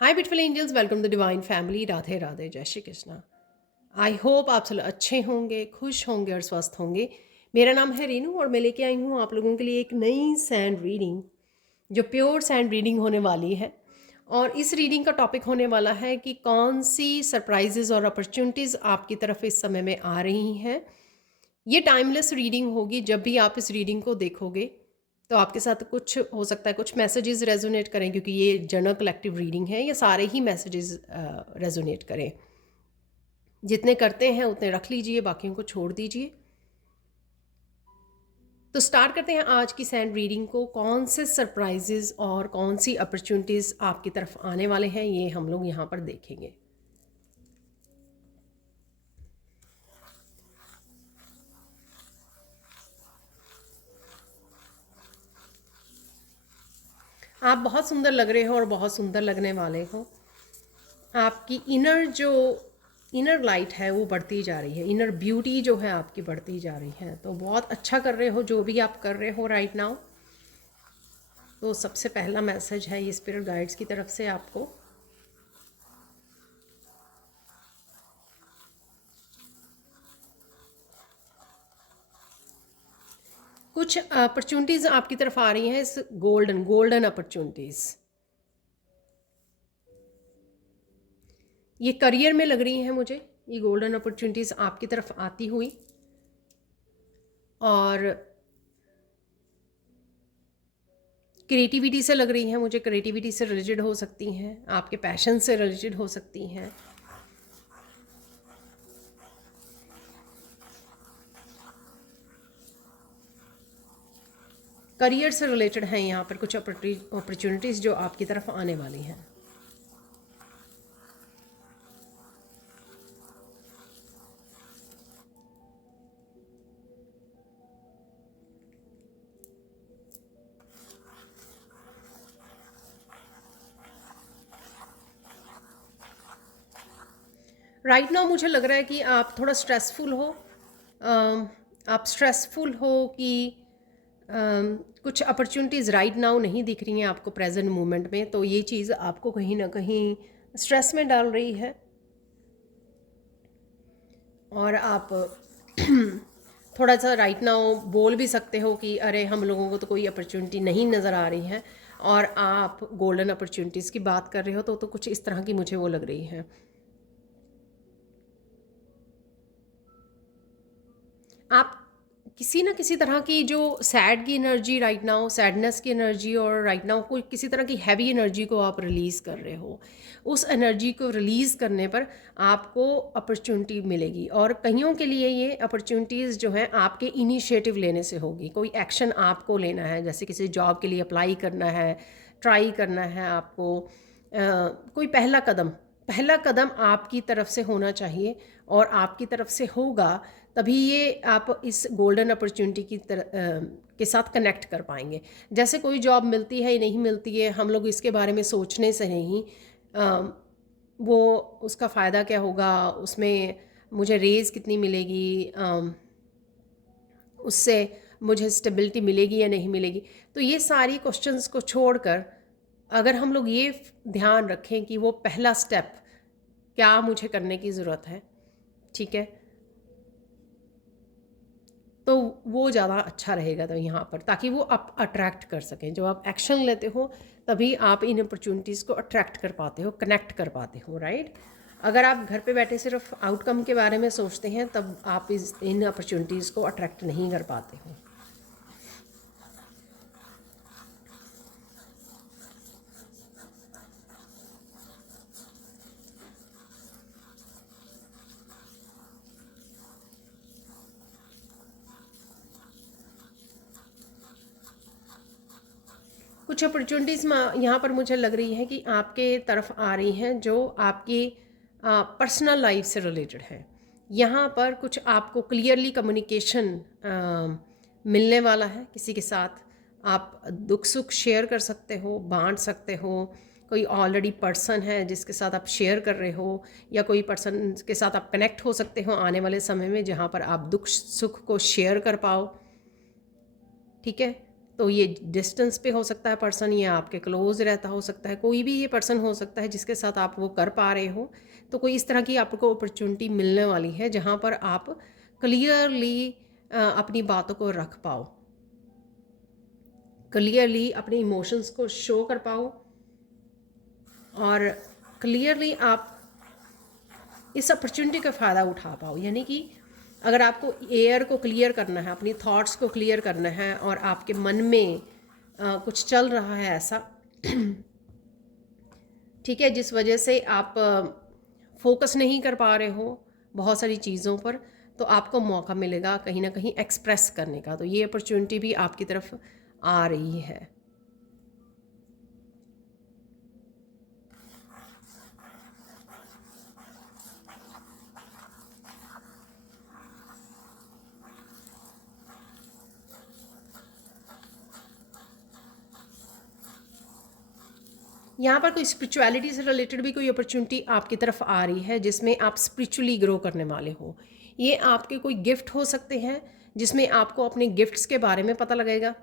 Hi beautiful angels, welcome to divine family. Radhe Radhe, जय Shri Krishna. I hope आप सब अच्छे होंगे, खुश होंगे और स्वस्थ होंगे। मेरा नाम है रीनू और मैं लेके आई हूँ आप लोगों के लिए एक नई सैंड रीडिंग, जो प्योर सैंड रीडिंग होने वाली है। और इस रीडिंग का टॉपिक होने वाला है कि कौन सी सरप्राइजेज और अपॉर्चुनिटीज़ आपकी तरफ इस समय में आ रही हैं। ये टाइमलेस रीडिंग होगी। जब भी आप इस रीडिंग को देखोगे तो आपके साथ कुछ हो सकता है, कुछ मैसेजेस रेजोनेट करें, क्योंकि ये जनरल कलेक्टिव रीडिंग है। ये सारे ही मैसेजेस रेजोनेट करें। जितने करते हैं उतने रख लीजिए, बाकियों को छोड़ दीजिए। तो स्टार्ट करते हैं आज की सैंड रीडिंग को। कौन से सरप्राइजेस और कौन सी अपॉर्चुनिटीज़ आपकी तरफ आने वाले हैं, ये हम लोग यहाँ पर देखेंगे। आप बहुत सुंदर लग रहे हो और बहुत सुंदर लगने वाले हो। आपकी इनर लाइट है वो बढ़ती जा रही है, इनर ब्यूटी जो है आपकी बढ़ती जा रही है। तो बहुत अच्छा कर रहे हो जो भी आप कर रहे हो राइट नाउ। तो सबसे पहला मैसेज है ये स्पिरिट गाइड्स की तरफ से आपको। कुछ अपॉर्चुनिटीज़ आपकी तरफ आ रही हैं, इस गोल्डन अपॉर्चुनिटीज़। ये करियर में लग रही हैं मुझे, ये गोल्डन अपॉर्चुनिटीज़ आपकी तरफ आती हुई। और क्रिएटिविटी से लग रही हैं मुझे, क्रिएटिविटी से रिलेटेड हो सकती हैं, आपके पैशन से रिलेटेड हो सकती हैं। करियर से रिलेटेड हैं यहाँ पर कुछ अपॉर्चुनिटीज़ जो आपकी तरफ आने वाली हैं। राइट नाउ मुझे लग रहा है कि आप थोड़ा स्ट्रेसफुल हो। आप स्ट्रेसफुल हो कि कुछ अपॉर्चुनिटीज़ राइट नाउ नहीं दिख रही हैं आपको प्रेजेंट मोमेंट में। तो ये चीज़ आपको कहीं ना कहीं स्ट्रेस में डाल रही है। और आप थोड़ा सा राइट नाउ बोल भी सकते हो कि अरे हम लोगों को तो कोई अपॉर्चुनिटी नहीं नज़र आ रही है, और आप गोल्डन अपॉर्चुनिटीज़ की बात कर रहे हो। तो कुछ इस तरह की मुझे वो लग रही है। आप किसी ना किसी तरह की जो सैड की एनर्जी राइट नाउ, सैडनेस की एनर्जी, और राइट नाउ कोई किसी तरह की हैवी एनर्जी को आप रिलीज़ कर रहे हो। उस एनर्जी को रिलीज़ करने पर आपको अपॉर्चुनिटी मिलेगी। और कईयों के लिए ये अपॉर्चुनिटीज़ जो हैं आपके इनिशिएटिव लेने से होगी। कोई एक्शन आपको लेना है, जैसे किसी जॉब के लिए अप्लाई करना है, ट्राई करना है आपको। कोई पहला कदम आपकी तरफ से होना चाहिए, और आपकी तरफ से होगा तभी ये आप इस गोल्डन अपॉर्चुनिटी के साथ कनेक्ट कर पाएंगे। जैसे कोई जॉब मिलती है या नहीं मिलती है, हम लोग इसके बारे में सोचने से नहीं, वो उसका फ़ायदा क्या होगा, उसमें मुझे रेज़ कितनी मिलेगी, उससे मुझे स्टेबिलिटी मिलेगी या नहीं मिलेगी। तो ये सारी क्वेश्चंस को छोड़कर अगर हम लोग ये ध्यान रखें कि वो पहला स्टेप क्या मुझे करने की ज़रूरत है, ठीक है, तो वो ज़्यादा अच्छा रहेगा। तो यहाँ पर ताकि वो आप अट्रैक्ट कर सकें, जब आप एक्शन लेते हो तभी आप इन अपॉर्चुनिटीज़ को अट्रैक्ट कर पाते हो, कनेक्ट कर पाते हो, राइट। अगर आप घर पे बैठे सिर्फ आउटकम के बारे में सोचते हैं तब आप इन अपॉर्चुनिटीज़ को अट्रैक्ट नहीं कर पाते हो। कुछ अपॉर्चुनिटीज़ यहाँ पर मुझे लग रही है कि आपके तरफ आ रही हैं जो आपकी पर्सनल लाइफ से रिलेटेड है। यहाँ पर कुछ आपको क्लियरली कम्युनिकेशन मिलने वाला है किसी के साथ। आप दुख सुख शेयर कर सकते हो, बांट सकते हो। कोई ऑलरेडी पर्सन है जिसके साथ आप शेयर कर रहे हो, या कोई पर्सन के साथ आप कनेक्ट हो सकते हो आने वाले समय में, जहाँ पर आप दुख सुख को शेयर कर पाओ, ठीक है। तो ये डिस्टेंस पे हो सकता है पर्सन, या आपके क्लोज रहता हो सकता है, कोई भी ये पर्सन हो सकता है जिसके साथ आप वो कर पा रहे हो। तो कोई इस तरह की आपको अपॉर्चुनिटी मिलने वाली है जहाँ पर आप क्लियरली अपनी बातों को रख पाओ, क्लियरली अपने इमोशंस को शो कर पाओ, और क्लियरली आप इस अपॉर्चुनिटी का फ़ायदा उठा पाओ। यानी कि अगर आपको एयर को क्लियर करना है, अपनी थॉट्स को क्लियर करना है, और आपके मन में कुछ चल रहा है ऐसा, ठीक है, जिस वजह से आप फोकस नहीं कर पा रहे हो बहुत सारी चीज़ों पर, तो आपको मौका मिलेगा कहीं ना कहीं एक्सप्रेस करने का। तो ये अपॉर्चुनिटी भी आपकी तरफ आ रही है। यहाँ पर कोई स्पिरिचुअलिटी से रिलेटेड भी कोई अपॉर्चुनिटी आपकी तरफ आ रही है जिसमें आप स्पिरिचुअली ग्रो करने वाले हो। ये आपके कोई गिफ्ट हो सकते हैं जिसमें आपको अपने गिफ्ट्स के बारे में पता लगेगा,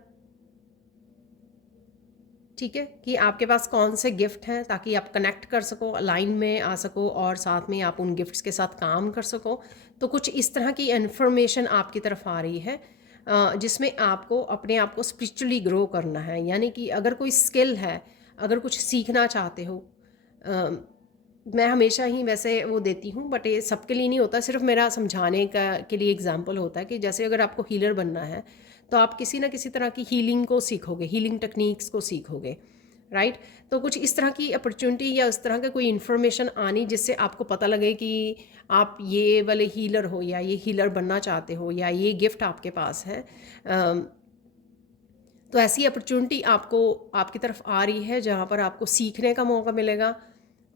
ठीक है, कि आपके पास कौन से गिफ्ट हैं, ताकि आप कनेक्ट कर सको, अलाइन में आ सको, और साथ में आप उन गिफ्ट्स के साथ काम कर सको। तो कुछ इस तरह की इन्फॉर्मेशन आपकी तरफ आ रही है जिसमें आपको अपने आप को स्पिरिचुअली ग्रो करना है। यानी कि अगर कोई स्किल है, अगर कुछ सीखना चाहते हो, मैं हमेशा ही वैसे वो देती हूँ, बट ये सबके लिए नहीं होता, सिर्फ मेरा समझाने का के लिए एग्जांपल होता है कि जैसे अगर आपको हीलर बनना है तो आप किसी ना किसी तरह की हीलिंग को सीखोगे, हीलिंग टेक्निक्स को सीखोगे, राइट। तो कुछ इस तरह की अपॉर्चुनिटी या इस तरह का कोई इन्फॉर्मेशन आनी जिससे आपको पता लगे कि आप ये वाले हीलर हो, या ये हीलर बनना चाहते हो, या ये गिफ्ट आपके पास है। तो ऐसी अपॉर्चुनिटी आपको आपकी तरफ आ रही है जहाँ पर आपको सीखने का मौका मिलेगा,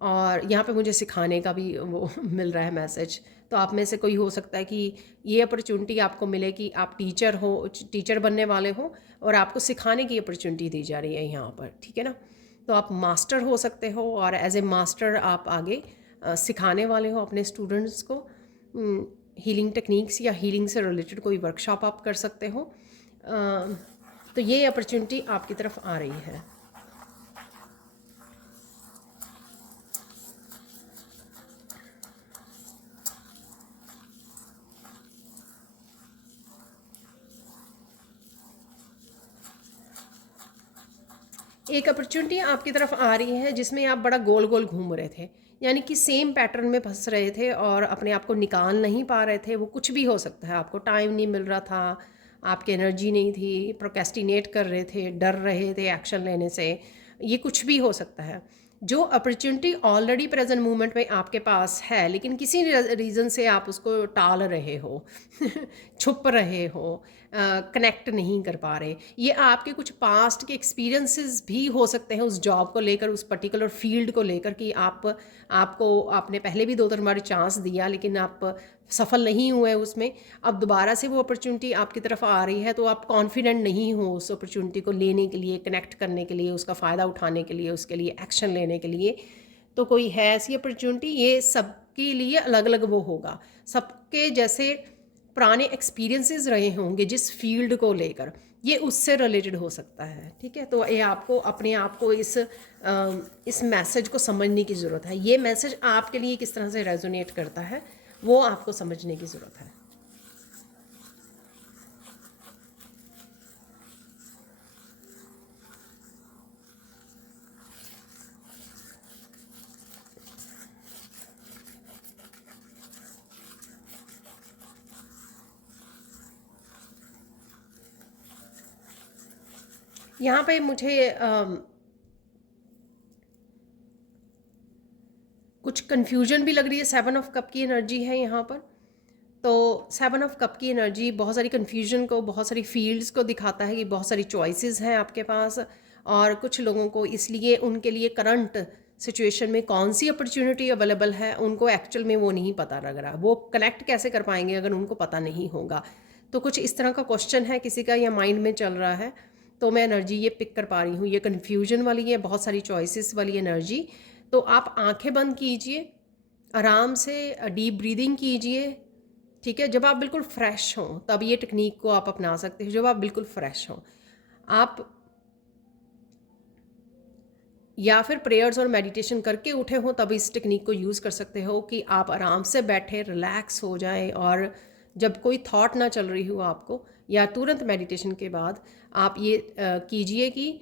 और यहाँ पे मुझे सिखाने का भी वो मिल रहा है मैसेज। तो आप में से कोई हो सकता है कि ये अपॉर्चुनिटी आपको मिले कि आप टीचर हो, टीचर बनने वाले हो, और आपको सिखाने की अपॉर्चुनिटी दी जा रही है यहाँ पर, ठीक है ना। तो आप मास्टर हो सकते हो, और एज ए मास्टर आप आगे सिखाने वाले हो अपने स्टूडेंट्स को हीलिंग टेक्निक्स, या हीलिंग से रिलेटेड कोई वर्कशॉप आप कर सकते हो। तो ये अपॉर्चुनिटी आपकी तरफ आ रही है। एक अपॉर्चुनिटी आपकी तरफ आ रही है जिसमें आप बड़ा गोल गोल घूम रहे थे, यानी कि सेम पैटर्न में फंस रहे थे और अपने आप को निकाल नहीं पा रहे थे। वो कुछ भी हो सकता है, आपको टाइम नहीं मिल रहा था, आपकी एनर्जी नहीं थी, प्रोक्रेस्टिनेट कर रहे थे, डर रहे थे एक्शन लेने से, ये कुछ भी हो सकता है। जो अपॉर्चुनिटी ऑलरेडी प्रेजेंट मोमेंट में आपके पास है, लेकिन किसी रीज़न से आप उसको टाल रहे हो छुप रहे हो, कनेक्ट नहीं कर पा रहे। ये आपके कुछ पास्ट के एक्सपीरियंसेस भी हो सकते हैं उस जॉब को लेकर, उस पर्टिकुलर फील्ड को लेकर, कि आपको आपने पहले भी 2-3 बार चांस दिया लेकिन आप सफल नहीं हुए उसमें। अब दोबारा से वो अपॉर्चुनिटी आपकी तरफ आ रही है, तो आप कॉन्फिडेंट नहीं हो उस अपॉर्चुनिटी को लेने के लिए, कनेक्ट करने के लिए, उसका फ़ायदा उठाने के लिए, उसके लिए एक्शन लेने के लिए। तो कोई है ऐसी अपॉर्चुनिटी, ये सबके लिए अलग अलग वो होगा, सबके जैसे पुराने एक्सपीरियंसेस रहे होंगे जिस फील्ड को लेकर, ये उससे रिलेटेड हो सकता है, ठीक है। तो ये आपको अपने आप को इस मैसेज को समझने की ज़रूरत है। ये मैसेज आपके लिए किस तरह से रेजोनेट करता है, वो आपको समझने की ज़रूरत है। यहाँ पे मुझे कुछ कन्फ्यूजन भी लग रही है। 7 ऑफ कप की एनर्जी है यहाँ पर। तो 7 ऑफ कप की एनर्जी बहुत सारी कन्फ्यूजन को, बहुत सारी फील्ड्स को दिखाता है कि बहुत सारी चॉइसेस हैं आपके पास, और कुछ लोगों को इसलिए उनके लिए करंट सिचुएशन में कौन सी अपॉर्चुनिटी अवेलेबल है उनको एक्चुअल में वो नहीं पता लग रहा। वो कनेक्ट कैसे कर पाएंगे अगर उनको पता नहीं होगा। तो कुछ इस तरह का क्वेश्चन है किसी का, या माइंड में चल रहा है। तो मैं एनर्जी ये पिक कर पा रही हूँ, ये कन्फ्यूजन वाली है, बहुत सारी चॉइसेस वाली एनर्जी। तो आप आंखें बंद कीजिए, आराम से डीप ब्रीदिंग कीजिए, ठीक है। जब आप बिल्कुल फ्रेश हों तब ये टेक्निक को आप अपना सकते हो, जब आप बिल्कुल फ्रेश हों। आप या फिर प्रेयर्स और मेडिटेशन करके उठे हो तब इस टेक्निक को यूज़ कर सकते हो कि आप आराम से बैठे रिलैक्स हो जाएं, और जब कोई थॉट ना चल रही हो आपको, या तुरंत मेडिटेशन के बाद आप ये कीजिए कि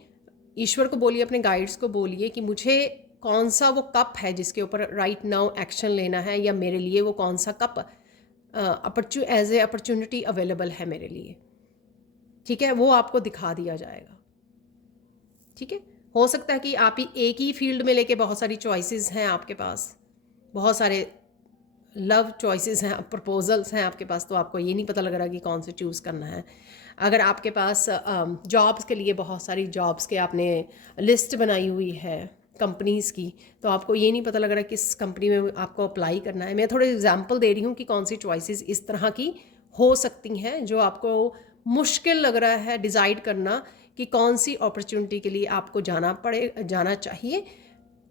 ईश्वर को बोलिए, अपने गाइड्स को बोलिए कि मुझे कौन सा वो कप है जिसके ऊपर राइट नाउ एक्शन लेना है, या मेरे लिए वो कौन सा cup as a opportunity available है मेरे लिए। ठीक है, वो आपको दिखा दिया जाएगा। ठीक है, हो सकता है कि आप ही एक ही फील्ड में लेके बहुत सारी चॉइसेस हैं आपके पास, बहुत सारे लव चॉइसेस हैं, प्रपोजल्स हैं आपके पास, तो आपको ये नहीं पता लग रहा कि कौन से चूज़ करना है। अगर आपके पास जॉब्स के लिए बहुत सारी जॉब्स के आपने लिस्ट बनाई हुई है कंपनीज़ की, तो आपको ये नहीं पता लग रहा किस कंपनी में आपको अप्लाई करना है। मैं थोड़े एग्जांपल दे रही हूँ कि कौन सी चॉइसेस इस तरह की हो सकती हैं जो आपको मुश्किल लग रहा है डिसाइड करना कि कौन सी अपॉर्चुनिटी के लिए आपको जाना चाहिए।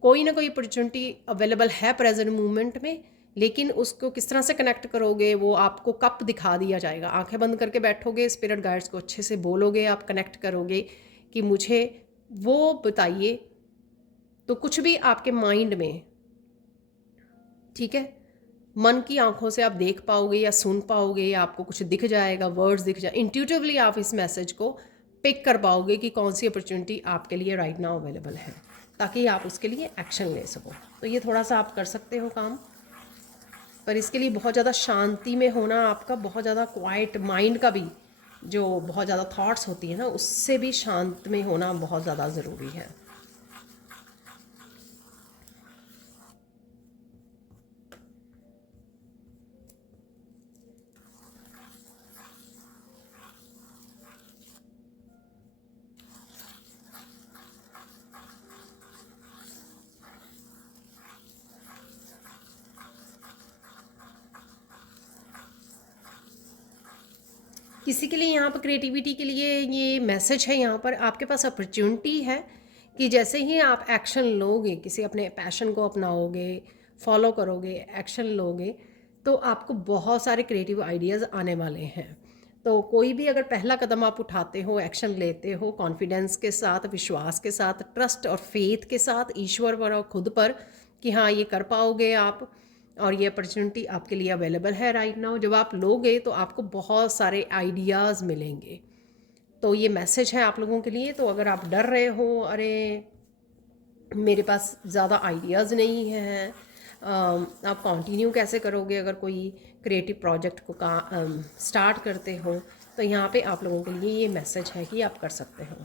कोई ना कोई अपॉर्चुनिटी अवेलेबल है प्रेजेंट मूवमेंट में, लेकिन उसको किस तरह से कनेक्ट करोगे वो आपको कप दिखा दिया जाएगा। आंखें बंद करके बैठोगे, स्पिरिट गाइड्स को अच्छे से बोलोगे, आप कनेक्ट करोगे कि मुझे वो बताइए, तो कुछ भी आपके माइंड में, ठीक है, मन की आंखों से आप देख पाओगे या सुन पाओगे, या आपको कुछ दिख जाएगा, वर्ड्स दिख जाए, इंट्यूटिवली आप इस मैसेज को पिक कर पाओगे कि कौन सी अपॉर्चुनिटी आपके लिए राइट नाउ अवेलेबल है, ताकि आप उसके लिए एक्शन ले सको। तो ये थोड़ा सा आप कर सकते हो काम, पर इसके लिए बहुत ज़्यादा शांति में होना, आपका बहुत ज़्यादा क्वाइट माइंड का भी, जो बहुत ज़्यादा थॉट्स होती है ना, उससे भी शांत में होना बहुत ज़्यादा ज़रूरी है। किसी के लिए यहाँ पर क्रिएटिविटी के लिए ये मैसेज है, यहाँ पर आपके पास अपॉर्चुनिटी है कि जैसे ही आप एक्शन लोगे, किसी अपने पैशन को अपनाओगे, फॉलो करोगे, एक्शन लोगे, तो आपको बहुत सारे क्रिएटिव आइडियाज़ आने वाले हैं। तो कोई भी अगर पहला कदम आप उठाते हो, एक्शन लेते हो कॉन्फिडेंस के साथ, विश्वास के साथ, ट्रस्ट और फेथ के साथ ईश्वर पर और खुद पर, कि हाँ ये कर पाओगे आप, और ये अपॉर्चुनिटी आपके लिए अवेलेबल है राइट नाउ, जब आप लोगे तो आपको बहुत सारे आइडियाज़ मिलेंगे। तो ये मैसेज है आप लोगों के लिए। तो अगर आप डर रहे हो, अरे मेरे पास ज़्यादा आइडियाज़ नहीं हैं, आप कंटिन्यू कैसे करोगे अगर कोई क्रिएटिव प्रोजेक्ट को स्टार्ट करते हो, तो यहाँ पे आप लोगों के लिए ये मैसेज है कि आप कर सकते हो।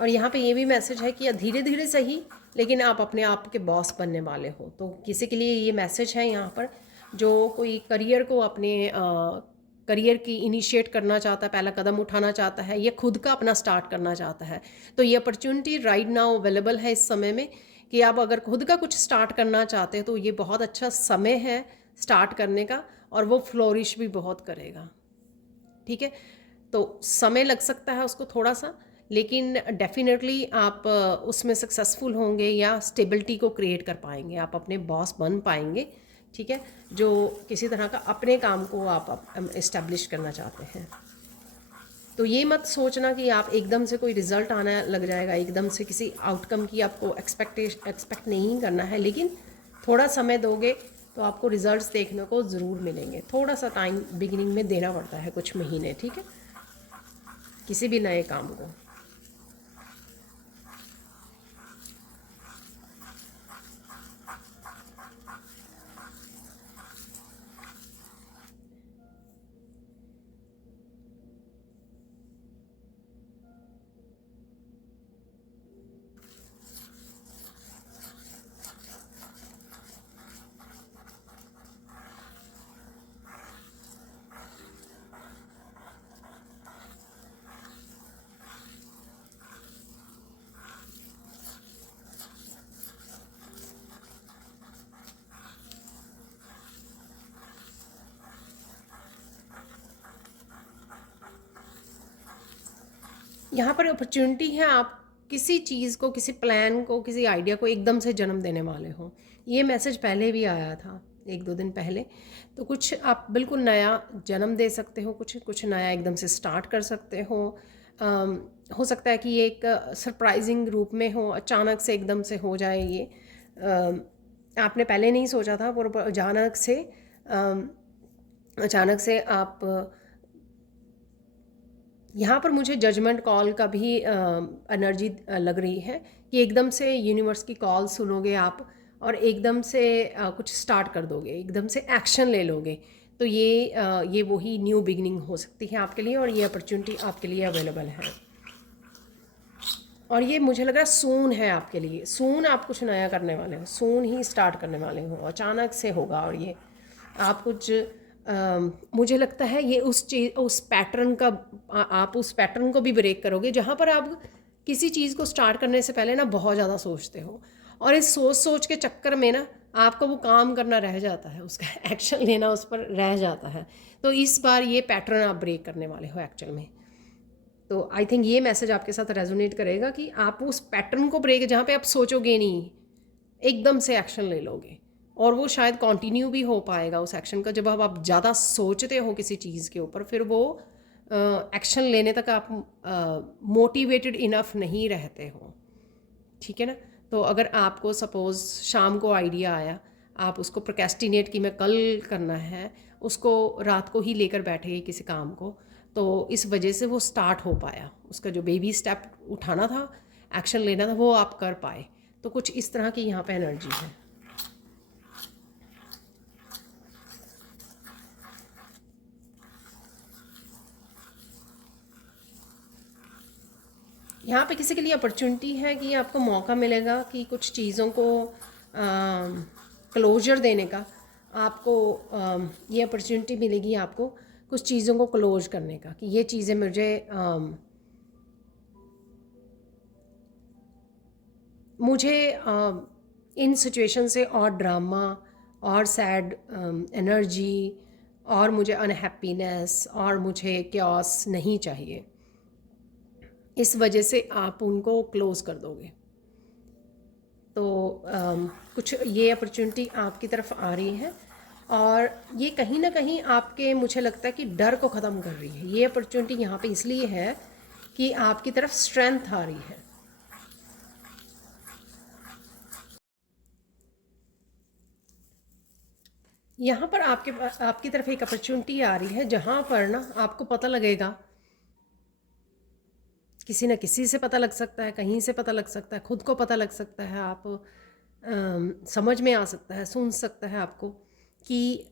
और यहाँ पे ये भी मैसेज है कि धीरे धीरे सही, लेकिन आप अपने आप के बॉस बनने वाले हो। तो किसी के लिए ये मैसेज है यहाँ पर, जो कोई करियर को अपने करियर की इनिशिएट करना चाहता है, पहला कदम उठाना चाहता है, या खुद का अपना स्टार्ट करना चाहता है, तो ये अपॉर्चुनिटी राइट नाउ अवेलेबल है इस समय में, कि आप अगर खुद का कुछ स्टार्ट करना चाहते हैं तो ये बहुत अच्छा समय है स्टार्ट करने का, और वो फ्लोरिश भी बहुत करेगा। ठीक है, तो समय लग सकता है उसको थोड़ा सा, लेकिन डेफिनेटली आप उसमें सक्सेसफुल होंगे, या स्टेबिलिटी को क्रिएट कर पाएंगे, आप अपने बॉस बन पाएंगे। ठीक है, जो किसी तरह का अपने काम को आप इस्टेब्लिश करना चाहते हैं। तो ये मत सोचना कि आप एकदम से कोई रिज़ल्ट आना लग जाएगा, एकदम से किसी आउटकम की आपको एक्सपेक्ट नहीं करना है, लेकिन थोड़ा समय दोगे तो आपको रिजल्ट्स देखने को ज़रूर मिलेंगे। थोड़ा सा टाइम बिगिनिंग में देना पड़ता है, कुछ महीने, ठीक है, किसी भी नए काम को। यहाँ पर अपॉर्चुनिटी है, आप किसी चीज़ को, किसी प्लान को, किसी आइडिया को एकदम से जन्म देने वाले हो। ये मैसेज पहले भी आया था 1-2 दिन पहले। तो कुछ आप बिल्कुल नया जन्म दे सकते हो, कुछ नया एकदम से स्टार्ट कर सकते हो। हो सकता है कि ये एक सरप्राइजिंग रूप में हो, अचानक से एकदम से हो जाए ये। आपने पहले नहीं सोचा था, पर अचानक से आप यहाँ पर मुझे जजमेंट कॉल का भी एनर्जी लग रही है कि एकदम से यूनिवर्स की कॉल सुनोगे आप और एकदम से कुछ स्टार्ट कर दोगे, एकदम से एक्शन ले लोगे। तो ये वही न्यू बिगिनिंग हो सकती है आपके लिए, और ये अपॉर्चुनिटी आपके लिए अवेलेबल है। और ये मुझे लग रहा है सून है आपके लिए, सून आप कुछ नया करने वाले हो, सून ही स्टार्ट करने वाले हो, अचानक से होगा। और ये आप कुछ मुझे लगता है ये उस पैटर्न का आप उस पैटर्न को भी ब्रेक करोगे जहाँ पर आप किसी चीज़ को स्टार्ट करने से पहले ना बहुत ज़्यादा सोचते हो, और इस सोच के चक्कर में ना आपका वो काम करना रह जाता है, उसका एक्शन लेना उस पर रह जाता है। तो इस बार ये पैटर्न आप ब्रेक करने वाले हो एक्चुअल में। तो आई थिंक ये मैसेज आपके साथ रेजोनेट करेगा कि आप उस पैटर्न को ब्रेक, जहाँ पे आप सोचोगे नहीं, एकदम से एक्शन ले लोगे, और वो शायद कंटिन्यू भी हो पाएगा उस एक्शन का। जब आप ज़्यादा सोचते हो किसी चीज़ के ऊपर, फिर वो एक्शन लेने तक आप मोटिवेटेड इनफ नहीं रहते हो, ठीक है ना। तो अगर आपको सपोज़ शाम को आइडिया आया, आप उसको प्रोक्रेस्टिनेट कि मैं कल करना है, उसको रात को ही लेकर बैठे किसी काम को, तो इस वजह से वो स्टार्ट हो पाया, उसका जो बेबी स्टेप उठाना था, एक्शन लेना था, वो आप कर पाए। तो कुछ इस तरह की यहाँ पे एनर्जी है। यहाँ पे किसी के लिए अपॉर्चुनिटी है कि आपको मौका मिलेगा कि कुछ चीज़ों को क्लोजर देने का। आपको ये अपॉर्चुनिटी मिलेगी आपको कुछ चीज़ों को क्लोज करने का, कि ये चीज़ें मुझे इन सिचुएशन से और ड्रामा और सैड एनर्जी और मुझे अनहैप्पीनेस और मुझे क्योस नहीं चाहिए। इस वजह से आप उनको क्लोज़ कर दोगे। तो कुछ ये अपॉर्चुनिटी आपकी तरफ आ रही है, और ये कहीं ना कहीं आपके, मुझे लगता है कि डर को ख़त्म कर रही है। ये अपॉर्चुनिटी यहाँ पे इसलिए है कि आपकी तरफ स्ट्रेंथ आ रही है। यहाँ पर आपकी तरफ एक अपॉर्चुनिटी आ रही है जहाँ पर ना आपको पता लगेगा, किसी न किसी से पता लग सकता है, कहीं से पता लग सकता है, खुद को पता लग सकता है, आप समझ में आ सकता है, सुन सकता है आपको कि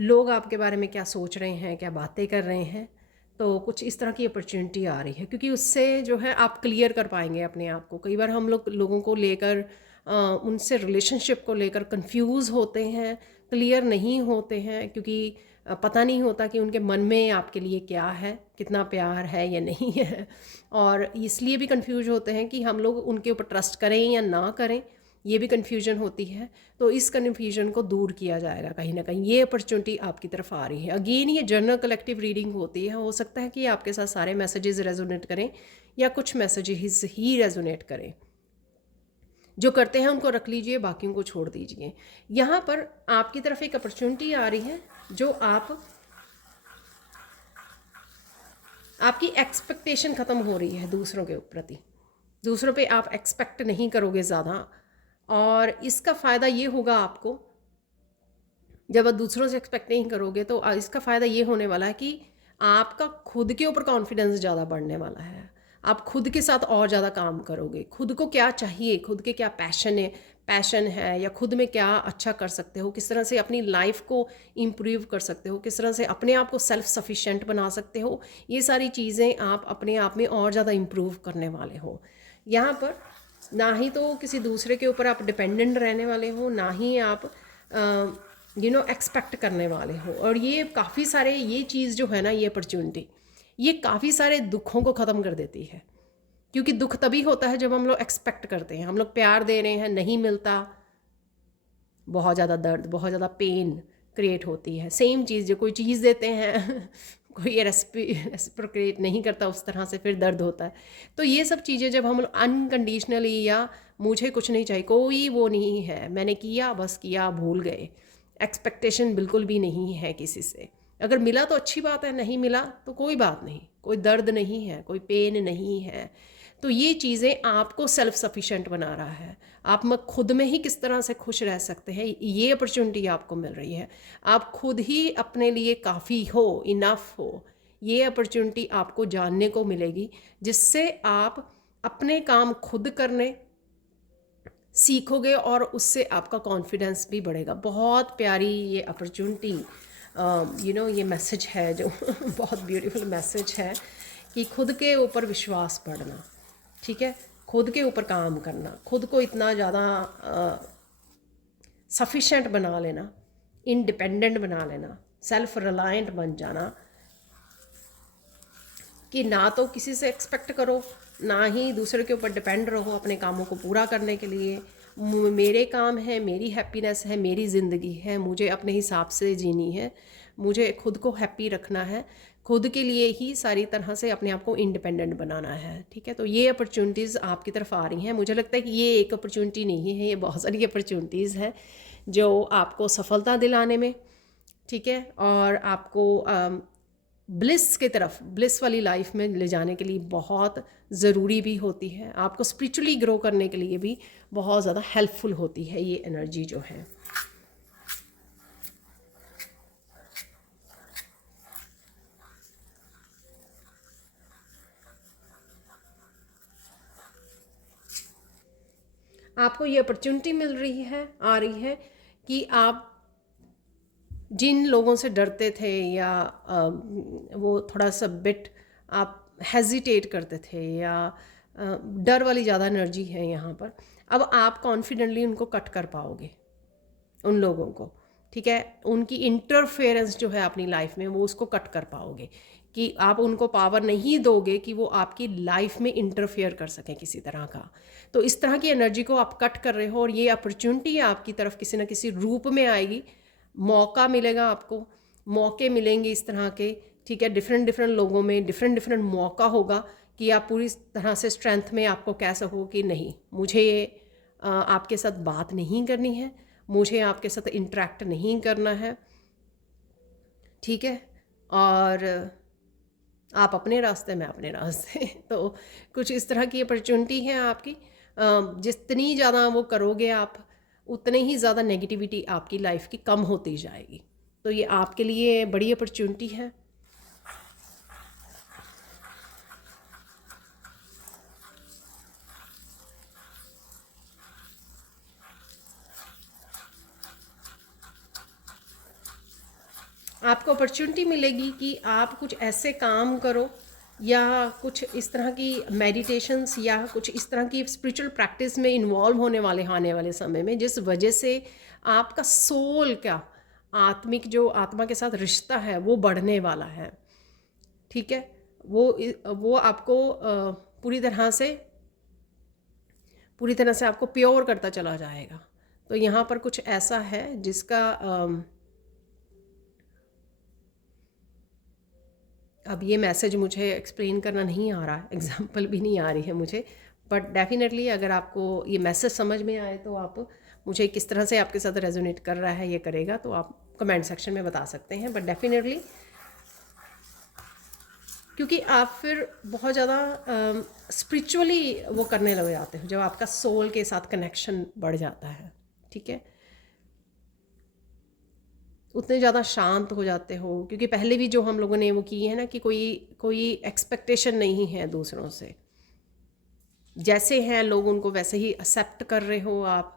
लोग आपके बारे में क्या सोच रहे हैं, क्या बातें कर रहे हैं। तो कुछ इस तरह की अपॉर्चुनिटी आ रही है, क्योंकि उससे जो है आप क्लियर कर पाएंगे अपने आप को। कई बार हम लोगों को लेकर उनसे रिलेशनशिप को लेकर कंफ्यूज होते हैं, क्लियर नहीं होते हैं, क्योंकि पता नहीं होता कि उनके मन में आपके लिए क्या है, कितना प्यार है या नहीं है। और इसलिए भी कंफ्यूज होते हैं कि हम लोग उनके ऊपर ट्रस्ट करें या ना करें, ये भी कन्फ्यूजन होती है। तो इस कन्फ्यूजन को दूर किया जाएगा कहीं ना कहीं। ये अपॉर्चुनिटी आपकी तरफ आ रही है। अगेन ये जनरल कलेक्टिव रीडिंग होती है, हो सकता है कि आपके साथ सारे मैसेजेस रेजोनेट करें या कुछ मैसेजेस ही रेजोनेट करें। जो करते हैं उनको रख लीजिए, बाकियों को छोड़ दीजिए। यहाँ पर आपकी तरफ एक अपॉर्चुनिटी आ रही है जो आपकी एक्सपेक्टेशन ख़त्म हो रही है दूसरों के प्रति। दूसरों पे आप एक्सपेक्ट नहीं करोगे ज़्यादा, और इसका फ़ायदा ये होगा आपको, जब आप दूसरों से एक्सपेक्ट नहीं करोगे तो इसका फ़ायदा ये होने वाला है कि आपका खुद के ऊपर कॉन्फिडेंस ज़्यादा बढ़ने वाला है। आप खुद के साथ और ज़्यादा काम करोगे, खुद को क्या चाहिए, खुद के क्या पैशन है, या खुद में क्या अच्छा कर सकते हो, किस तरह से अपनी लाइफ को इम्प्रूव कर सकते हो, किस तरह से अपने आप को सेल्फ सफिशेंट बना सकते हो। ये सारी चीज़ें आप अपने आप में और ज़्यादा इम्प्रूव करने वाले हो। यहाँ पर ना ही तो किसी दूसरे के ऊपर आप डिपेंडेंट रहने वाले हो, ना ही आप एक्सपेक्ट करने वाले हो। और ये काफ़ी सारे, ये चीज़ जो है ना, ये अपॉर्चुनिटी, ये काफ़ी सारे दुखों को ख़त्म कर देती है। क्योंकि दुख तभी होता है जब हम लोग एक्सपेक्ट करते हैं, हम लोग प्यार दे रहे हैं, नहीं मिलता, बहुत ज़्यादा दर्द, बहुत ज़्यादा पेन क्रिएट होती है। सेम चीज़, जो कोई चीज़ देते हैं कोई रेसिप्रोकेट नहीं करता उस तरह से, फिर दर्द होता है। तो ये सब चीज़ें जब हम अनकंडीशनली, या मुझे कुछ नहीं चाहिए, कोई वो नहीं है, मैंने किया बस किया, भूल गए, एक्सपेक्टेशन बिल्कुल भी नहीं है किसी से। अगर मिला तो अच्छी बात है, नहीं मिला तो कोई बात नहीं, कोई दर्द नहीं है, कोई पेन नहीं है। तो ये चीज़ें आपको सेल्फ सफिशेंट बना रहा है। आप में खुद में ही किस तरह से खुश रह सकते हैं, ये अपॉर्चुनिटी आपको मिल रही है। आप खुद ही अपने लिए काफ़ी हो, इनफ हो, ये अपॉर्चुनिटी आपको जानने को मिलेगी, जिससे आप अपने काम खुद करने सीखोगे और उससे आपका कॉन्फिडेंस भी बढ़ेगा। बहुत प्यारी ये अपॉर्चुनिटी, ये मैसेज है जो बहुत ब्यूटीफुल मैसेज है कि खुद के ऊपर विश्वास बढ़ना, ठीक है, खुद के ऊपर काम करना, खुद को इतना ज़्यादा सफिशेंट बना लेना, इंडिपेंडेंट बना लेना, सेल्फ रिलायंट बन जाना, कि ना तो किसी से एक्सपेक्ट करो, ना ही दूसरे के ऊपर डिपेंड रहो अपने कामों को पूरा करने के लिए। मेरे काम है, मेरी हैप्पीनेस है, मेरी ज़िंदगी है, मुझे अपने हिसाब से जीनी है, मुझे खुद को हैप्पी रखना है, खुद के लिए ही सारी तरह से अपने आप को इंडिपेंडेंट बनाना है, ठीक है। तो ये अपॉर्चुनिटीज़ आपकी तरफ आ रही हैं। मुझे लगता है कि ये एक अपॉर्चुनिटी नहीं है, ये बहुत सारी अपॉर्चुनिटीज़ हैं जो आपको सफलता दिलाने में, ठीक है, और आपको ब्लिस की तरफ, ब्लिस वाली लाइफ में ले जाने के लिए बहुत ज़रूरी भी होती है। आपको स्पिरिचुअली ग्रो करने के लिए भी बहुत ज़्यादा हेल्पफुल होती है ये एनर्जी जो है। आपको ये अपॉर्चुनिटी मिल रही है, आ रही है, कि आप जिन लोगों से डरते थे, या वो थोड़ा सा बिट आप हेजिटेट करते थे, या डर वाली ज़्यादा एनर्जी है यहाँ पर, अब आप कॉन्फिडेंटली उनको कट कर पाओगे, उन लोगों को, ठीक है, उनकी इंटरफेरेंस जो है अपनी लाइफ में, वो उसको कट कर पाओगे, कि आप उनको पावर नहीं दोगे कि वो आपकी लाइफ में इंटरफेयर कर सकें किसी तरह का। तो इस तरह की एनर्जी को आप कट कर रहे हो, और ये अपॉर्चुनिटी आपकी तरफ किसी ना किसी रूप में आएगी, मौका मिलेगा आपको, मौके मिलेंगे इस तरह के, ठीक है, डिफरेंट डिफरेंट लोगों में डिफरेंट डिफरेंट मौका होगा कि आप पूरी तरह से स्ट्रेंथ में आपको कह सको कि नहीं, मुझे आपके साथ बात नहीं करनी है, मुझे आपके साथ इंटरेक्ट नहीं करना है, ठीक है, और आप अपने रास्ते में अपने रास्ते तो कुछ इस तरह की अपॉर्चुनिटी है आपकी। जितनी ज़्यादा वो करोगे आप, उतने ही ज़्यादा नेगेटिविटी आपकी लाइफ की कम होती जाएगी। तो ये आपके लिए बड़ी अपॉर्चुनिटी है। आपको अपॉर्चुनिटी मिलेगी कि आप कुछ ऐसे काम करो, या कुछ इस तरह की मेडिटेशंस, या कुछ इस तरह की स्पिरिचुअल प्रैक्टिस में इन्वॉल्व होने वाले आने वाले समय में, जिस वजह से आपका सोल का आत्मिक जो आत्मा के साथ रिश्ता है वो बढ़ने वाला है, ठीक है, वो आपको पूरी तरह से आपको प्योर करता चला जाएगा। तो यहाँ पर कुछ ऐसा है जिसका अब ये मैसेज मुझे एक्सप्लेन करना नहीं आ रहा, एग्जाम्पल भी नहीं आ रही है मुझे, बट डेफिनेटली अगर आपको ये मैसेज समझ में आए तो आप मुझे किस तरह से आपके साथ रेजोनेट कर रहा है, ये करेगा, तो आप कमेंट सेक्शन में बता सकते हैं। बट डेफिनेटली क्योंकि आप फिर बहुत ज़्यादा स्पिरिचुअली वो करने लग जाते हो, जब आपका सोल के साथ कनेक्शन बढ़ जाता है, ठीक है, उतने ज़्यादा शांत हो जाते हो। क्योंकि पहले भी जो हम लोगों ने वो की है ना, कि कोई एक्सपेक्टेशन नहीं है दूसरों से, जैसे हैं लोग उनको वैसे ही एक्सेप्ट कर रहे हो। आप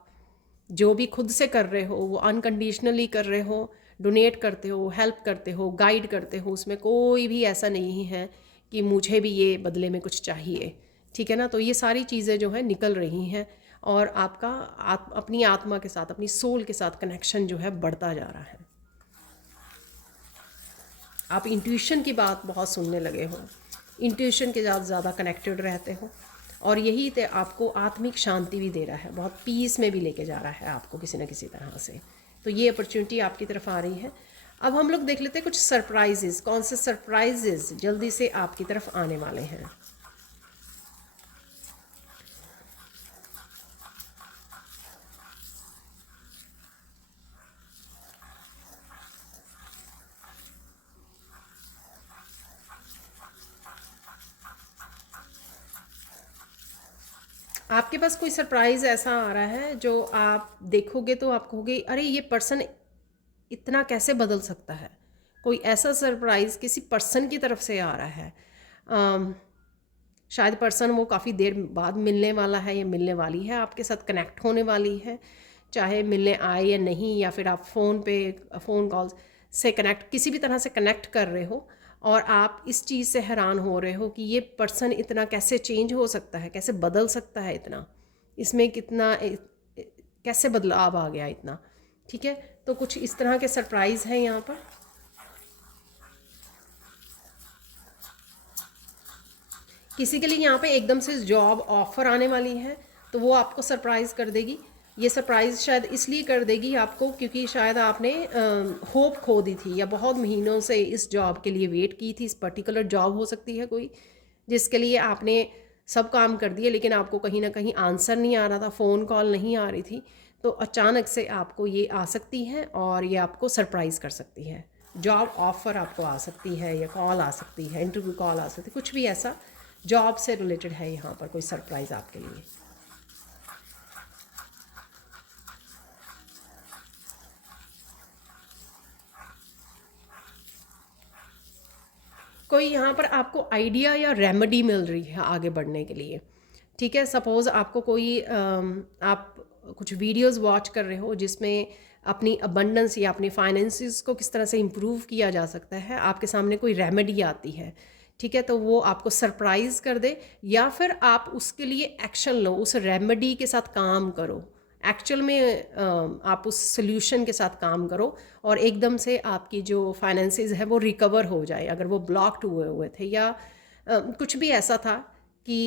जो भी खुद से कर रहे हो वो अनकंडीशनली कर रहे हो, डोनेट करते हो, हेल्प करते हो, गाइड करते हो, उसमें कोई भी ऐसा नहीं है कि मुझे भी ये बदले में कुछ चाहिए, ठीक है ना। तो ये सारी चीज़ें जो है निकल रही हैं, और आपका अपनी आत्मा के साथ, अपनी सोल के साथ कनेक्शन जो है बढ़ता जा रहा है। आप इंट्यूशन की बात बहुत सुनने लगे हो, इंट्यूशन के साथ ज़्यादा कनेक्टेड रहते हो, और यही तो आपको आत्मिक शांति भी दे रहा है, बहुत पीस में भी लेके जा रहा है आपको किसी न किसी तरह से। तो ये अपॉर्चुनिटी आपकी तरफ आ रही है। अब हम लोग देख लेते हैं कुछ सरप्राइजेस, कौन से सरप्राइजेस जल्दी से आपकी तरफ आने वाले हैं। आपके पास कोई सरप्राइज ऐसा आ रहा है जो आप देखोगे तो आप कहोगे अरे ये पर्सन इतना कैसे बदल सकता है। कोई ऐसा सरप्राइज किसी पर्सन की तरफ से आ रहा है। अम, शायद पर्सन वो काफ़ी देर बाद मिलने वाला है या मिलने वाली है, आपके साथ कनेक्ट होने वाली है, चाहे मिलने आए या नहीं, या फिर आप फ़ोन कॉल्स से कनेक्ट, किसी भी तरह से कनेक्ट कर रहे हो और आप इस चीज़ से हैरान हो रहे हो कि ये पर्सन इतना कैसे चेंज हो सकता है, कैसे बदल सकता है इतना, इसमें कितना कैसे बदलाव आ गया इतना। ठीक है, तो कुछ इस तरह के सरप्राइज़ हैं यहाँ पर। किसी के लिए यहाँ पे एकदम से जॉब ऑफर आने वाली है तो वो आपको सरप्राइज़ कर देगी। ये सरप्राइज़ शायद इसलिए कर देगी आपको क्योंकि शायद आपने होप खो दी थी या बहुत महीनों से इस जॉब के लिए वेट की थी। इस पर्टिकुलर जॉब हो सकती है कोई जिसके लिए आपने सब काम कर दिए लेकिन आपको कहीं ना कहीं आंसर नहीं आ रहा था, फ़ोन कॉल नहीं आ रही थी, तो अचानक से आपको ये आ सकती है और ये आपको सरप्राइज़ कर सकती है। जॉब ऑफ़र आपको आ सकती है या कॉल आ सकती है, इंटरव्यू कॉल आ सकती है, कुछ भी ऐसा जॉब से रिलेटेड है यहाँ पर कोई सरप्राइज़ आपके लिए। कोई यहाँ पर आपको आइडिया या रेमेडी मिल रही है आगे बढ़ने के लिए। ठीक है, सपोज़ आपको कोई आप कुछ वीडियोस वॉच कर रहे हो जिसमें अपनी अबंडेंस या अपनी फाइनेंसिस को किस तरह से इम्प्रूव किया जा सकता है, आपके सामने कोई रेमेडी आती है। ठीक है, तो वो आपको सरप्राइज़ कर दे या फिर आप उसके लिए एक्शन लो, उस रेमेडी के साथ काम करो, एक्चुअल में आप उस सोल्यूशन के साथ काम करो और एकदम से आपकी जो फाइनेंसेस है वो रिकवर हो जाए। अगर वो ब्लॉक्ड हुए हुए थे या कुछ भी ऐसा था कि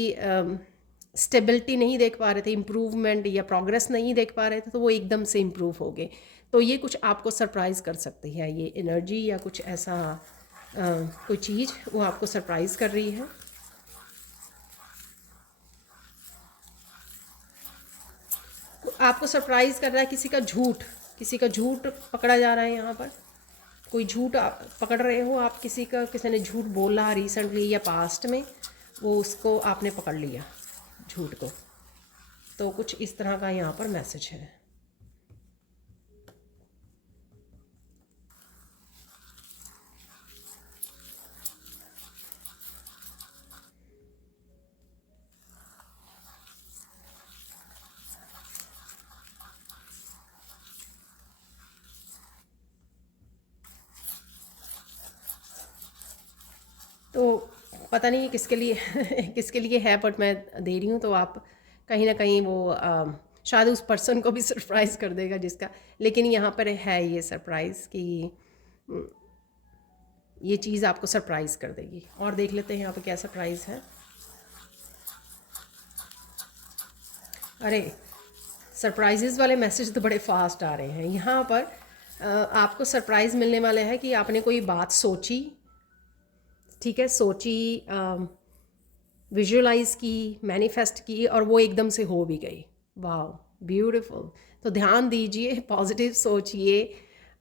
स्टेबिलिटी नहीं देख पा रहे थे, इम्प्रूवमेंट या प्रोग्रेस नहीं देख पा रहे थे, तो वो एकदम से इम्प्रूव हो गए। तो ये कुछ आपको सरप्राइज़ कर सकती है, ये एनर्जी या कुछ ऐसा कोई चीज़ वो आपको सरप्राइज़ कर रही है। आपको सरप्राइज़ कर रहा है किसी का झूठ पकड़ा जा रहा है यहाँ पर। कोई झूठ आप पकड़ रहे हो, आप किसी ने झूठ बोला रिसेंटली या पास्ट में, वो उसको आपने पकड़ लिया झूठ को। तो कुछ इस तरह का यहाँ पर मैसेज है। तो पता नहीं किसके लिए किसके लिए है, बट मैं दे रही हूँ तो आप कहीं ना कहीं वो शायद उस पर्सन को भी सरप्राइज़ कर देगा जिसका, लेकिन यहाँ पर है ये सरप्राइज़ कि ये चीज़ आपको सरप्राइज़ कर देगी। और देख लेते हैं यहाँ पर क्या सरप्राइज़ है। अरे सरप्राइजेज़ वाले मैसेज तो बड़े फास्ट आ रहे हैं यहाँ पर। आपको सरप्राइज़ मिलने वाले हैं कि आपने कोई बात सोची, ठीक है, सोची, विजुअलाइज की, मैनिफेस्ट की और वो एकदम से हो भी गई। वाह, ब्यूटीफुल। तो ध्यान दीजिए, पॉजिटिव सोचिए,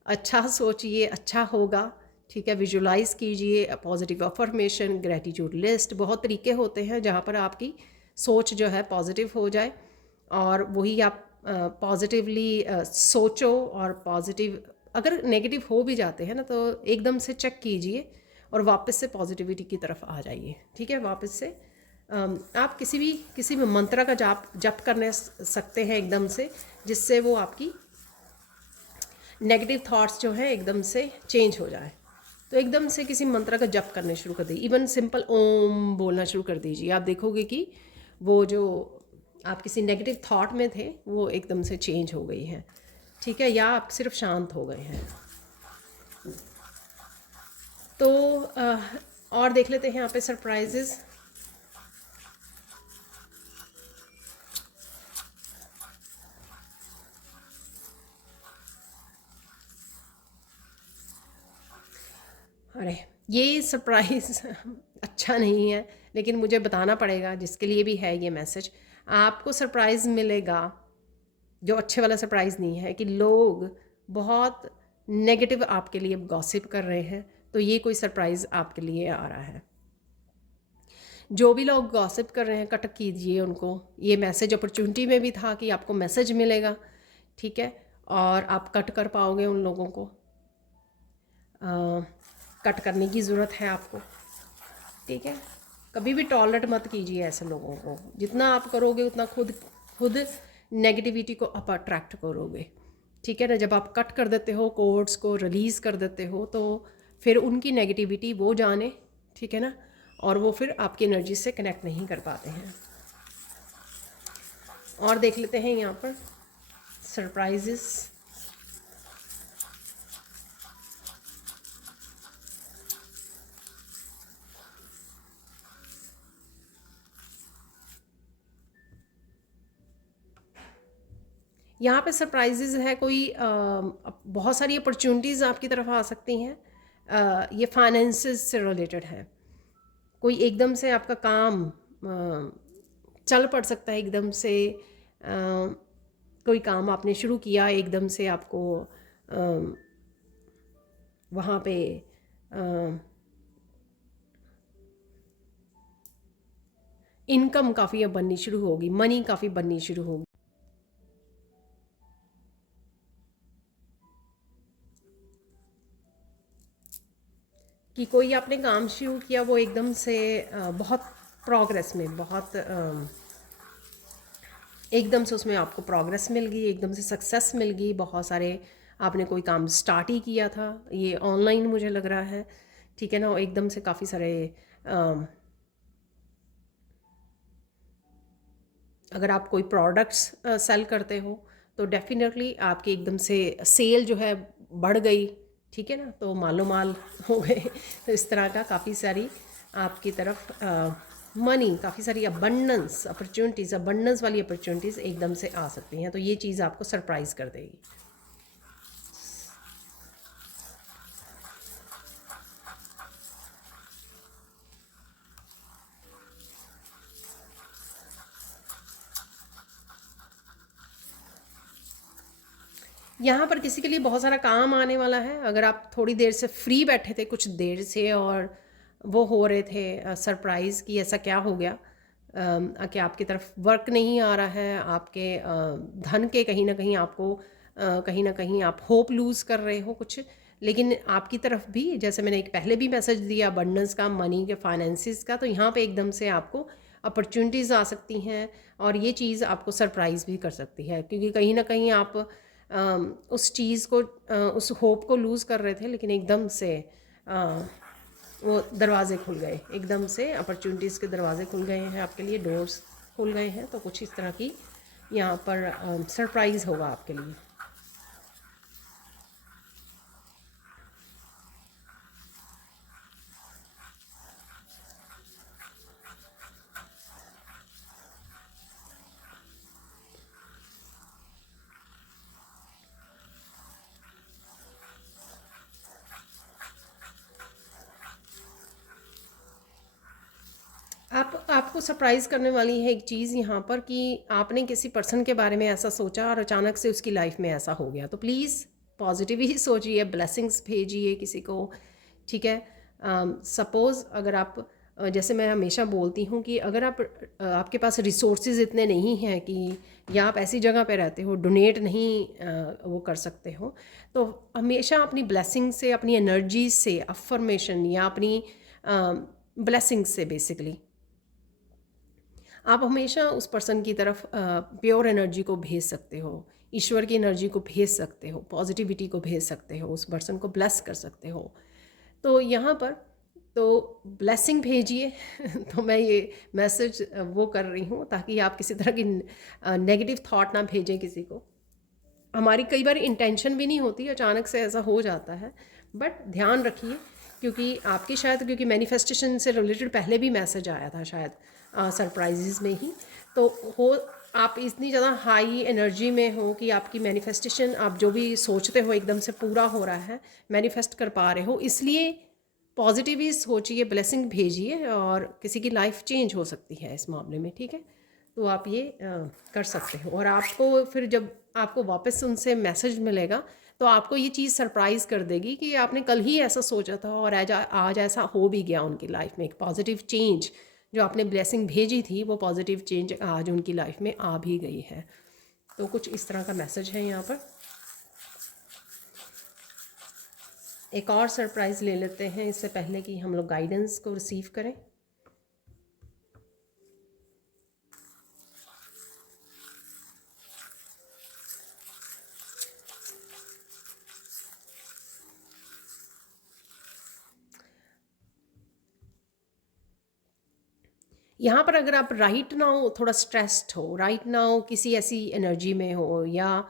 अच्छा सोचिए, अच्छा होगा। ठीक है, विजुअलाइज कीजिए, पॉजिटिव अफर्मेशन, ग्रेटिट्यूड लिस्ट, बहुत तरीके होते हैं जहाँ पर आपकी सोच जो है पॉजिटिव हो जाए और वही आप पॉजिटिवली सोचो। और पॉजिटिव अगर नेगेटिव हो भी जाते हैं ना तो एकदम से चेक कीजिए और वापस से पॉजिटिविटी की तरफ आ जाइए। ठीक है, वापस से आप किसी भी मंत्र का जप करने सकते हैं एकदम से, जिससे वो आपकी नेगेटिव थॉट्स जो है एकदम से चेंज हो जाए। तो एकदम से किसी मंत्र का जप करने शुरू कर दीजिए, इवन सिंपल ओम बोलना शुरू कर दीजिए। आप देखोगे कि वो जो आप किसी नेगेटिव थॉट में थे वो एकदम से चेंज हो गई है। ठीक है, या आप सिर्फ शांत हो गए हैं। तो और देख लेते हैं यहाँ पे सरप्राइजेस। अरे, ये सरप्राइज़ अच्छा नहीं है, लेकिन मुझे बताना पड़ेगा, जिसके लिए भी है ये मैसेज। आपको सरप्राइज़ मिलेगा, जो अच्छे वाला सरप्राइज़ नहीं है, कि लोग बहुत नेगेटिव आपके लिए गॉसिप कर रहे हैं, तो ये कोई सरप्राइज़ आपके लिए आ रहा है। जो भी लोग गॉसिप कर रहे हैं, कट कीजिए उनको। ये मैसेज अपॉर्चुनिटी में भी था कि आपको मैसेज मिलेगा, ठीक है? और आप कट कर पाओगे उन लोगों को। कट करने की ज़रूरत है आपको, ठीक है? कभी भी टॉलरेट मत कीजिए ऐसे लोगों को। जितना आप करोगे उतना खुद खुद नेगेटिविटी को आप अट्रैक्ट करोगे, ठीक है ना? जब आप कट कर देते हो, कोड्स को रिलीज़ कर देते हो, तो फिर उनकी नेगेटिविटी वो जाने, ठीक है ना? और वो फिर आपकी एनर्जी से कनेक्ट नहीं कर पाते हैं। और देख लेते हैं यहाँ पर सरप्राइजेस। यहाँ पे सरप्राइजेज़ है, कोई बहुत सारी अपॉर्चुनिटीज़ आपकी तरफ आ सकती हैं। ये फाइनेंसेस से रिलेटेड है। कोई एकदम से आपका काम चल पड़ सकता है, एकदम से कोई काम आपने शुरू किया, एकदम से आपको वहाँ पे इनकम काफ़ी अब बननी शुरू होगी, मनी काफ़ी बननी शुरू होगी। कि कोई आपने काम शुरू किया, वो एकदम से बहुत प्रोग्रेस में, बहुत एकदम से उसमें आपको प्रोग्रेस मिल गई, एकदम से सक्सेस मिल गई। बहुत सारे आपने कोई काम स्टार्ट ही किया था, ये ऑनलाइन मुझे लग रहा है, ठीक है ना? और एकदम से काफ़ी सारे अगर आप कोई प्रोडक्ट्स सेल करते हो, तो डेफिनेटली आपकी एकदम से सेल जो है बढ़ गई, ठीक है ना? तो मालो माल हो गए। तो इस तरह का काफ़ी सारी आपकी तरफ मनी, काफ़ी सारी अबंडेंस वाली अपॉर्चुनिटीज़ एकदम से आ सकती हैं। तो ये चीज़ आपको सरप्राइज़ कर देगी। यहाँ पर किसी के लिए बहुत सारा काम आने वाला है। अगर आप थोड़ी देर से फ्री बैठे थे, कुछ देर से, और वो हो रहे थे सरप्राइज़ कि ऐसा क्या हो गया कि आपकी तरफ वर्क नहीं आ रहा है, आपके धन के कहीं ना कहीं आपको कहीं ना कहीं आप होप लूज़ कर रहे हो कुछ। लेकिन आपकी तरफ भी, जैसे मैंने एक पहले भी मैसेज दिया अबंडेंस का, मनी के, फाइनेंसिस का, तो यहाँ पे एकदम से आपको अपॉर्चुनिटीज़ आ सकती हैं। और ये चीज़ आपको सरप्राइज़ भी कर सकती है, क्योंकि कहीं ना कहीं आप उस चीज़ को उस होप को लूज़ कर रहे थे, लेकिन एकदम से वो दरवाजे खुल गए, एकदम से अपॉर्चुनिटीज़ के दरवाजे खुल गए हैं आपके लिए, डोर्स खुल गए हैं। तो कुछ इस तरह की यहाँ पर सरप्राइज़ होगा आपके लिए। आपको सरप्राइज़ करने वाली है एक चीज़ यहाँ पर, कि आपने किसी पर्सन के बारे में ऐसा सोचा और अचानक से उसकी लाइफ में ऐसा हो गया। तो प्लीज़ पॉजिटिव ही सोचिए, ब्लेसिंग्स भेजिए किसी को, ठीक है? सपोज़ अगर आप जैसे मैं हमेशा बोलती हूँ कि अगर आप आपके पास रिसोर्सेज इतने नहीं हैं, कि या आप ऐसी जगह पे रहते हो, डोनेट नहीं वो कर सकते हो, तो हमेशा अपनी ब्लेसिंग से, अपनी एनर्जी से, अफर्मेशन या अपनी ब्लेसिंग से बेसिकली आप हमेशा उस पर्सन की तरफ प्योर एनर्जी को भेज सकते हो, ईश्वर की एनर्जी को भेज सकते हो, पॉजिटिविटी को भेज सकते हो, उस पर्सन को ब्लेस कर सकते हो। तो यहाँ पर तो ब्लेसिंग भेजिए। तो मैं ये मैसेज वो कर रही हूँ ताकि आप किसी तरह की नेगेटिव थॉट ना भेजें किसी को। हमारी कई बार इंटेंशन भी नहीं होती, अचानक से ऐसा हो जाता है। बट ध्यान रखिए, क्योंकि आपकी शायद, क्योंकि मैनिफेस्टेशन से रिलेटेड पहले भी मैसेज आया था शायद सरप्राइजेज़ में ही, तो हो आप इतनी ज़्यादा हाई एनर्जी में हो कि आपकी मैनिफेस्टेशन, आप जो भी सोचते हो एकदम से पूरा हो रहा है, मैनिफेस्ट कर पा रहे हो, इसलिए पॉजिटिव ही सोचिए, ब्लेसिंग भेजिए और किसी की लाइफ चेंज हो सकती है इस मामले में, ठीक है। तो आप ये कर सकते हो। और आपको फिर जब आपको वापस उनसे मैसेज मिलेगा तो आपको ये चीज़ सरप्राइज़ कर देगी कि आपने कल ही ऐसा सोचा था और आज आज ऐसा हो भी गया उनकी लाइफ में। एक पॉजिटिव चेंज जो आपने ब्लेसिंग भेजी थी, वो पॉजिटिव चेंज आज उनकी लाइफ में आ भी गई है। तो कुछ इस तरह का मैसेज है यहाँ पर। एक और सरप्राइज़ ले लेते हैं इससे पहले कि हम लोग गाइडेंस को रिसीव करें। यहाँ पर अगर आप राइट नाउ थोड़ा स्ट्रेस्ड हो, राइट नाउ किसी ऐसी एनर्जी में हो, या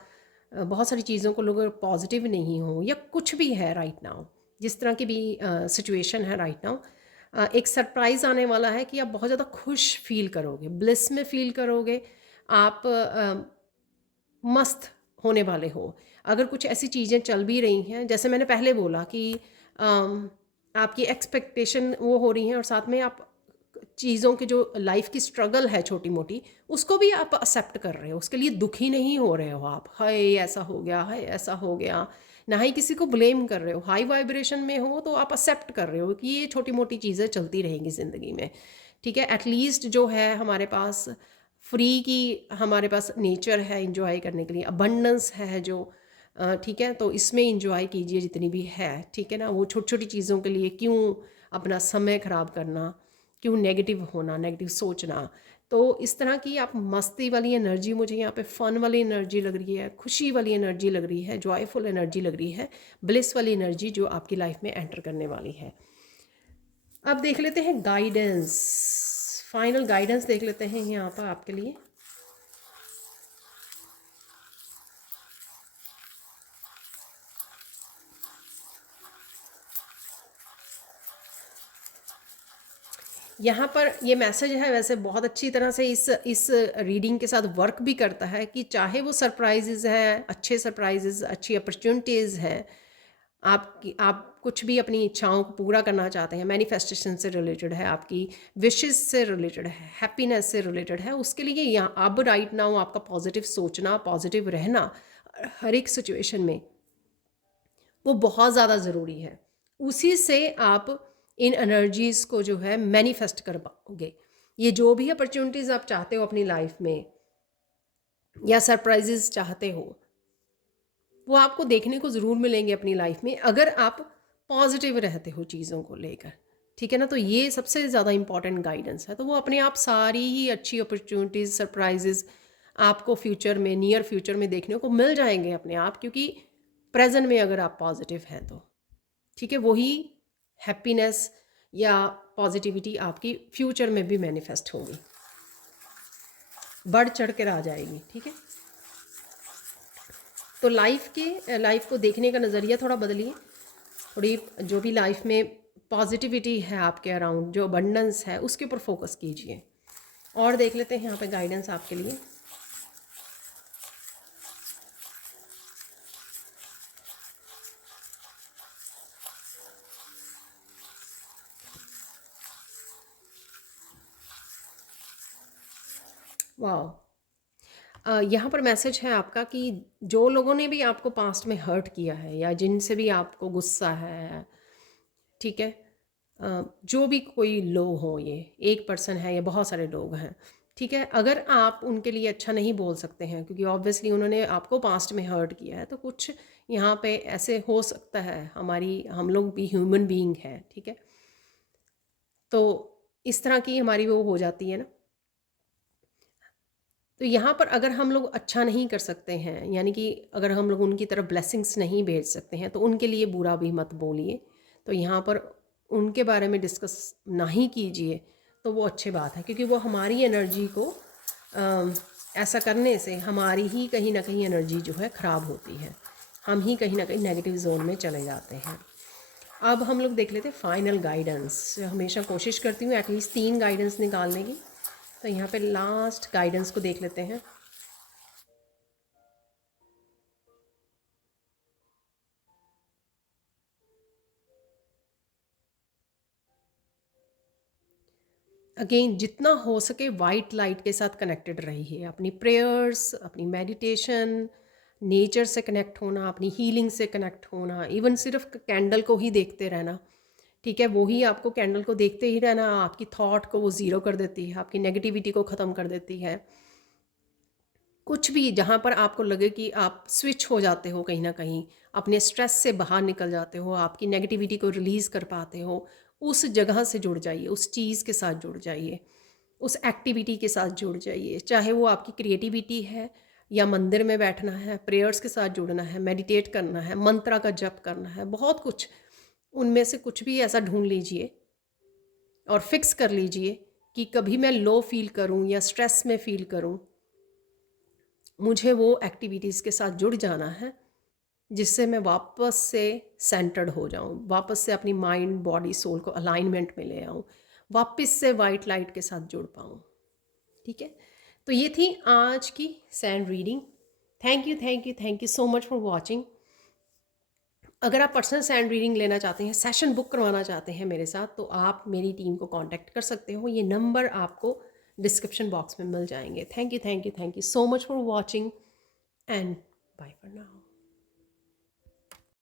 बहुत सारी चीज़ों को लोग पॉजिटिव नहीं हो, या कुछ भी है राइट नाउ, जिस तरह की भी सिचुएशन है राइट नाउ, एक सरप्राइज़ आने वाला है कि आप बहुत ज़्यादा खुश फील करोगे, ब्लिस में फील करोगे। आप मस्त होने वाले हो। अगर कुछ ऐसी चीज़ें चल भी रही हैं, जैसे मैंने पहले बोला कि आपकी एक्सपेक्टेशन वो हो रही हैं, और साथ में आप चीज़ों की जो लाइफ की स्ट्रगल है छोटी मोटी, उसको भी आप एक्सेप्ट कर रहे हो, उसके लिए दुखी नहीं हो रहे हो आप, हाय ऐसा हो गया, हाय ऐसा हो गया, ना ही किसी को ब्लेम कर रहे हो। हाई वाइब्रेशन में हो तो आप एक्सेप्ट कर रहे हो कि ये छोटी मोटी चीज़ें चलती रहेंगी ज़िंदगी में, ठीक है। एटलीस्ट जो है हमारे पास फ्री की, हमारे पास नेचर है इंजॉय करने के लिए, अबंडेंस है जो, ठीक है। तो इसमें इंजॉय कीजिए जितनी भी है, ठीक है ना। वो छोटी छोटी चीज़ों के लिए क्यों अपना समय ख़राब करना, क्यों नेगेटिव होना, नेगेटिव सोचना। तो इस तरह की आप मस्ती वाली एनर्जी, मुझे यहाँ पे फ़न वाली एनर्जी लग रही है, खुशी वाली एनर्जी लग रही है, जॉयफुल एनर्जी लग रही है, ब्लिस वाली एनर्जी जो आपकी लाइफ में एंटर करने वाली है। अब देख लेते हैं गाइडेंस, फाइनल गाइडेंस देख लेते हैं यहाँ पर आपके लिए। यहाँ पर ये मैसेज है वैसे बहुत अच्छी तरह से इस रीडिंग के साथ वर्क भी करता है, कि चाहे वो सरप्राइजेज़ हैं, अच्छे सरप्राइजेज़, अच्छी अपॉर्चुनिटीज़ हैं, आप कुछ भी अपनी इच्छाओं को पूरा करना चाहते हैं, मैनिफेस्टेशन से रिलेटेड है, आपकी विशेस से रिलेटेड है, हैप्पीनेस से रिलेटेड है, उसके लिए यहाँ अब राइट नाउ आपका पॉजिटिव सोचना, पॉजिटिव रहना हर एक सिचुएशन में, वो बहुत ज़्यादा ज़रूरी है। उसी से आप इन एनर्जीज़ को जो है मैनिफेस्ट कर पाओगे। ये जो भी अपॉर्चुनिटीज़ आप चाहते हो अपनी लाइफ में, या सरप्राइजेस चाहते हो, वो आपको देखने को ज़रूर मिलेंगे अपनी लाइफ में, अगर आप पॉजिटिव रहते हो चीज़ों को लेकर, ठीक है ना। तो ये सबसे ज़्यादा इंपॉर्टेंट गाइडेंस है। तो वो अपने आप सारी ही अच्छी अपॉर्चुनिटीज़, सरप्राइजेस आपको फ्यूचर में, नियर फ्यूचर में देखने को मिल जाएंगे अपने आप, क्योंकि प्रेजेंट में अगर आप पॉजिटिव हैं तो, ठीक है, वही हैप्पीनेस या पॉजिटिविटी आपकी फ्यूचर में भी मैनिफेस्ट होगी, बढ़ चढ़ कर आ जाएगी, ठीक है। तो लाइफ को देखने का नज़रिया थोड़ा बदलिए, थोड़ी जो भी लाइफ में पॉजिटिविटी है आपके अराउंड, जो अबंडेंस है, उसके ऊपर फोकस कीजिए। और देख लेते हैं यहाँ पे गाइडेंस आपके लिए। वाह, यहाँ पर मैसेज है आपका कि जो लोगों ने भी आपको पास्ट में हर्ट किया है, या जिनसे भी आपको गुस्सा है, ठीक है, जो भी कोई लोग हो, ये एक पर्सन है या बहुत सारे लोग हैं, ठीक है, अगर आप उनके लिए अच्छा नहीं बोल सकते हैं क्योंकि ऑब्वियसली उन्होंने आपको पास्ट में हर्ट किया है, तो कुछ यहाँ पे ऐसे हो सकता है, हम लोग भी ह्यूमन बीइंग है, ठीक है। तो इस तरह की हमारी वो हो जाती है ना। तो यहाँ पर अगर हम लोग अच्छा नहीं कर सकते हैं, यानी कि अगर हम लोग उनकी तरफ ब्लेसिंग्स नहीं भेज सकते हैं, तो उनके लिए बुरा भी मत बोलिए। तो यहाँ पर उनके बारे में डिस्कस ना ही कीजिए, तो वो अच्छी बात है, क्योंकि वो हमारी एनर्जी को ऐसा करने से हमारी ही कहीं ना कहीं एनर्जी जो है ख़राब होती है, हम ही कहीं ना कहीं नेगेटिव जोन में चले जाते हैं। अब हम लोग देख लेते हैं फाइनल गाइडेंस। हमेशा कोशिश करती हूँ एटलीस्ट 3 गाइडेंस निकालने की, तो यहाँ पे लास्ट गाइडेंस को देख लेते हैं। अगेन जितना हो सके वाइट लाइट के साथ कनेक्टेड रहिए, अपनी प्रेयर्स, अपनी मेडिटेशन, नेचर से कनेक्ट होना, अपनी हीलिंग से कनेक्ट होना, इवन सिर्फ कैंडल को ही देखते रहना, ठीक है, वो ही आपको कैंडल को देखते ही रहना, आपकी थॉट को वो ज़ीरो कर देती है, आपकी नेगेटिविटी को ख़त्म कर देती है। कुछ भी जहाँ पर आपको लगे कि आप स्विच हो जाते हो कहीं ना कहीं, अपने स्ट्रेस से बाहर निकल जाते हो, आपकी नेगेटिविटी को रिलीज़ कर पाते हो, उस जगह से जुड़ जाइए, उस चीज़ के साथ जुड़ जाइए, उस एक्टिविटी के साथ जुड़ जाइए, चाहे वो आपकी क्रिएटिविटी है या मंदिर में बैठना है, प्रेयर्स के साथ जुड़ना है, मेडिटेट करना है, मंत्रा का जप करना है, बहुत कुछ। उनमें से कुछ भी ऐसा ढूंढ लीजिए और फिक्स कर लीजिए कि कभी मैं लो फील करूं या स्ट्रेस में फील करूं, मुझे वो एक्टिविटीज़ के साथ जुड़ जाना है जिससे मैं वापस से सेंटर्ड हो जाऊं, वापस से अपनी माइंड बॉडी सोल को अलाइनमेंट में ले आऊं, वापस से वाइट लाइट के साथ जुड़ पाऊं। ठीक है, तो ये थी आज की sand reading. Thank you thank you thank you so much for watching. अगर आप पर्सनल सैंड रीडिंग लेना चाहते हैं, सेशन बुक करवाना चाहते हैं मेरे साथ, तो आप मेरी टीम को कांटेक्ट कर सकते हो, ये नंबर आपको डिस्क्रिप्शन बॉक्स में मिल जाएंगे। Thank you so much for watching and bye for now.